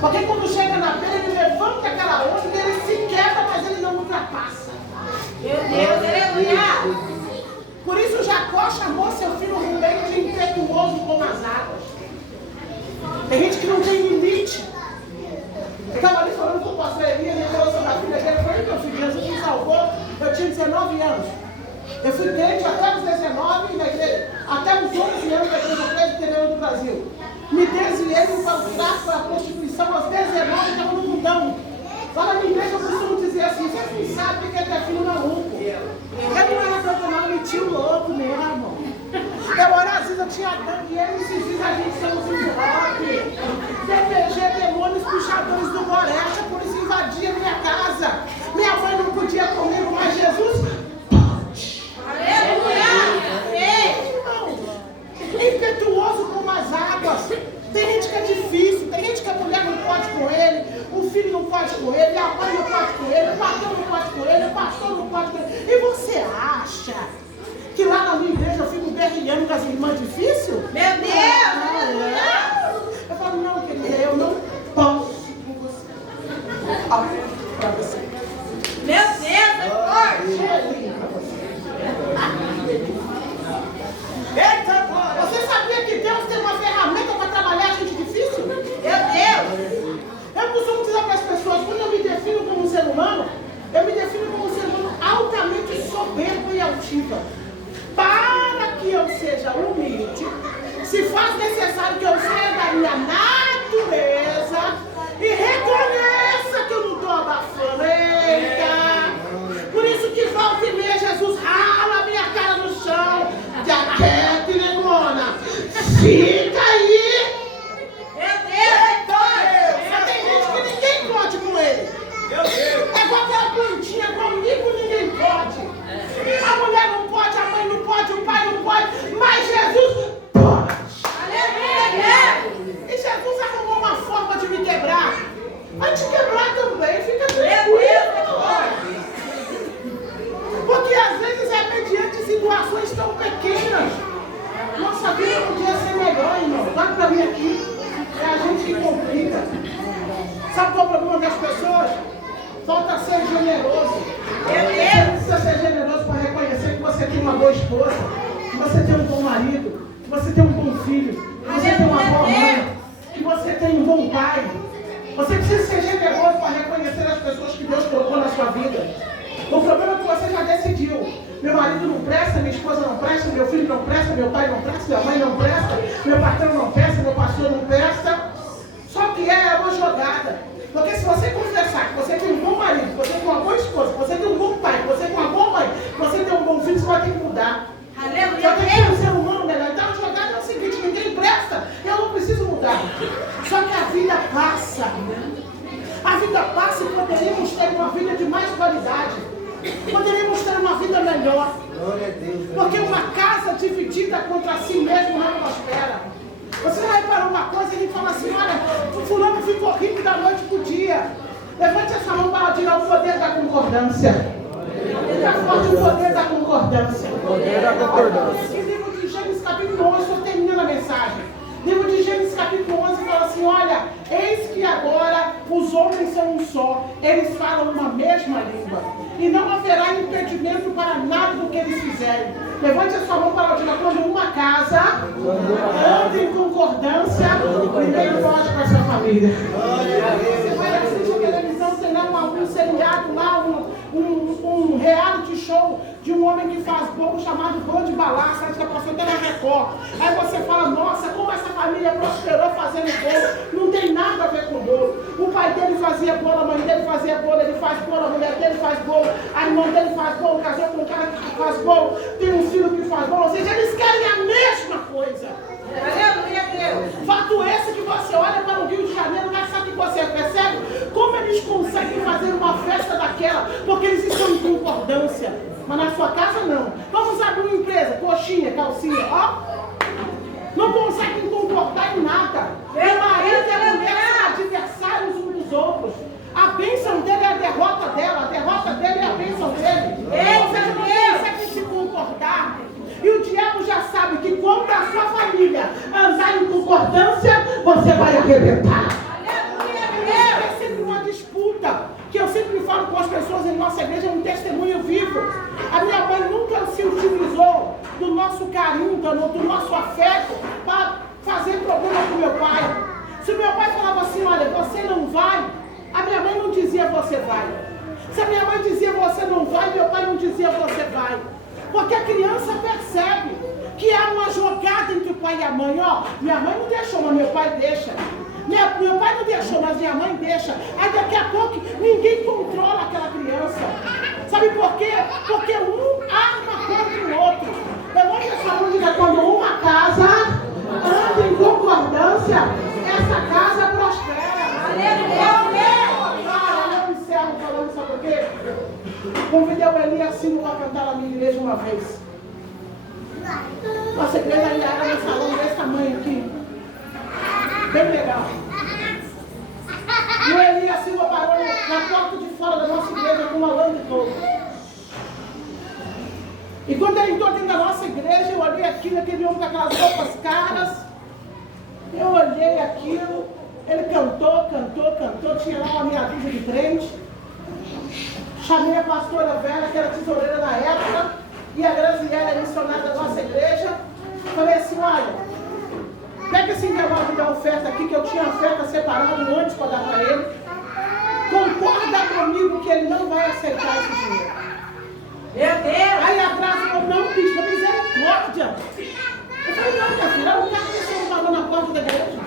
Porque quando chega na beira, ele levanta aquela onda, ele se quebra, mas ele não ultrapassa. Meu Deus, aleluia! Por isso Jacó chamou seu filho Rubem de impetuoso como as águas. Tem gente que não tem limite. Eu estava ali falando com o pastor Elias, ele falou sobre a filha dele. Eu falei, meu filho, Jesus me salvou, eu tinha 19 anos. Eu fui crente até os 19, na igreja, até os 11 anos da igreja presbiteriana do Brasil. Me desviei para o tráfico, para a prostituição, aos 19 estava no mundão. Lá na minha igreja eu costumo dizer assim, vocês não sabem o que é ter filho maluco. Eu não era tanto não, metia o louco mesmo. Eu olha, às vezes eu tinha tanto, e eles diz a gente somos um rock. DPG, demônios, puxadores do Boreste, a polícia invadia minha casa. Minha mãe não podia comigo, mas Jesus... Impetuoso como as águas. Tem gente que é difícil, tem gente que a mulher não pode com ele, o filho não pode com ele, a mãe não pode com ele, o patrão não pode com ele, o pastor não pode com ele. E você acha que lá na minha igreja eu fico berrilhando com as irmãs difíceis? Meu Deus! Eu falo, não, querida, eu não posso com você. Pra você. Meu Deus, é forte! Eita, você sabia que Deus tem uma ferramenta para trabalhar gente difícil? Meu Deus! Eu costumo dizer para as pessoas, quando eu me defino como um ser humano, eu me defino como um ser humano altamente soberbo e altivo. Para que eu seja humilde, se faz necessário que eu saia da minha natureza e reconheça que eu não estou abafando. Eita! Por isso que volta e meia Jesus rala a minha cara no chão. Já quieta, negona. Fica aí. Meu Deus! Mas tem gente que ninguém pode com ele. É igual aquela plantinha, comigo ninguém pode. A mulher não pode, a mãe não pode, o pai não pode, mas Jesus pode. E Jesus arrumou uma forma de me quebrar. Vai te quebrar também, fica tranquilo. Porque às vezes é mediante situações tão pequenas. Nossa vida podia ser melhor, irmão. Vai pra mim aqui. É a gente que complica. Sabe qual é o problema das pessoas? Falta ser generoso. Você não precisa ser generoso para reconhecer que você tem uma boa esposa, que você tem um bom marido, que você tem um bom filho, que você tem uma boa mãe, que você tem um bom pai. Você precisa ser generoso para reconhecer as pessoas que Deus colocou na sua vida. O problema é que você já decidiu. Meu marido não presta, minha esposa não presta, meu filho não presta, meu pai não presta, minha mãe não presta, meu patrão não presta, meu pastor não presta. Só que é uma jogada. Porque se você confessar que você tem um bom marido, que você tem uma boa esposa, que você tem um bom pai, que você tem uma boa mãe, que você tem um bom filho, você vai ter que mudar. Aleluia! Eu tenho que ser um ser humano melhor. Então a jogada é o seguinte, ninguém presta, eu não preciso mudar. Só que a vida passa. A vida passa e poderíamos ter uma vida de mais qualidade. Poderíamos ter uma vida melhor. Porque uma casa dividida contra si mesmo não prospera. Você já reparou uma coisa e ele fala assim, olha, o fulano ficou rico da noite para o dia. Levante essa mão para tirar o poder da concordância. Está forte o poder da concordância. Poder da concordância. E livro de Gênesis capítulo 11, estou terminando a mensagem. Livro de Gênesis capítulo 11 fala assim, olha, eis que agora os homens são um só, eles falam uma mesma língua, e não haverá impedimento para nada do que eles fizerem. Levante a sua mão para dizer, quando uma casa anda em concordância, ninguém pode com essa família. Você vai assistir a televisão, tem lá um seriado lá, um reality show de um homem que faz bolo chamado Bolo de Balaça, acho que passou até na Record. Aí você fala, nossa, como essa família prosperou fazendo bolo, não tem nada a ver com bolo. O pai dele fazia bolo, a mãe dele fazia bolo, ele faz bolo, a mulher dele faz bolo, a irmã dele faz bolo, casou com um cara que faz bolo, tem um filho que faz bolo, ou seja, eles querem a mesma coisa. Aleluia, Deus! Fato esse que você olha para o Rio de Janeiro, mas sabe que você percebe? Como eles conseguem fazer uma festa daquela? Porque eles estão em concordância. Mas na sua casa não. Vamos abrir uma empresa, coxinha, calcinha, ó. Não conseguem concordar em nada. O marido e a mulher são adversários uns dos outros. A bênção dele é a derrota dela, a derrota dele é a bênção dele. Vocês não conseguem se concordar. E o diabo já sabe que quando a sua família andar em concordância, você vai arrebentar. você não vai, a minha mãe não dizia você vai. Se a minha mãe dizia você não vai, meu pai não dizia você vai. Porque a criança percebe que há uma jogada entre o pai e a mãe. Ó, minha mãe não deixou, mas meu pai deixa. Meu pai não deixou, mas minha mãe deixa. Aí daqui a pouco ninguém controla aquela criança. Sabe por quê? Porque um arma contra o outro. Levante essa música, quando uma casa anda em concordância, essa casa prospera. Eu encerro falando, sabe por quê? Convidei o Elias Silva para cantar na minha igreja uma vez. Nossa igreja era no salão desse tamanho aqui. Bem legal. E o Elias Silva parou na porta de fora da nossa igreja com uma lã de fogo. E quando ele entrou dentro da nossa igreja, eu olhei aquilo, aquele homem com aquelas roupas caras. Eu olhei aquilo, ele cantou, tinha lá uma meia dúzia de crente. Chamei a pastora Vera, que era tesoureira na época, e a Graziela, missionária da nossa igreja. Falei assim, olha, pega esse envelope da oferta aqui, que eu tinha oferta separada antes para dar para ele. Concorda comigo que ele não vai aceitar esse dinheiro. Meu Deus! Aí a Grazi falou, não, bicho, misericórdia. Eu falei, não, minha filha, eu não quero que você não pagou na porta da igreja.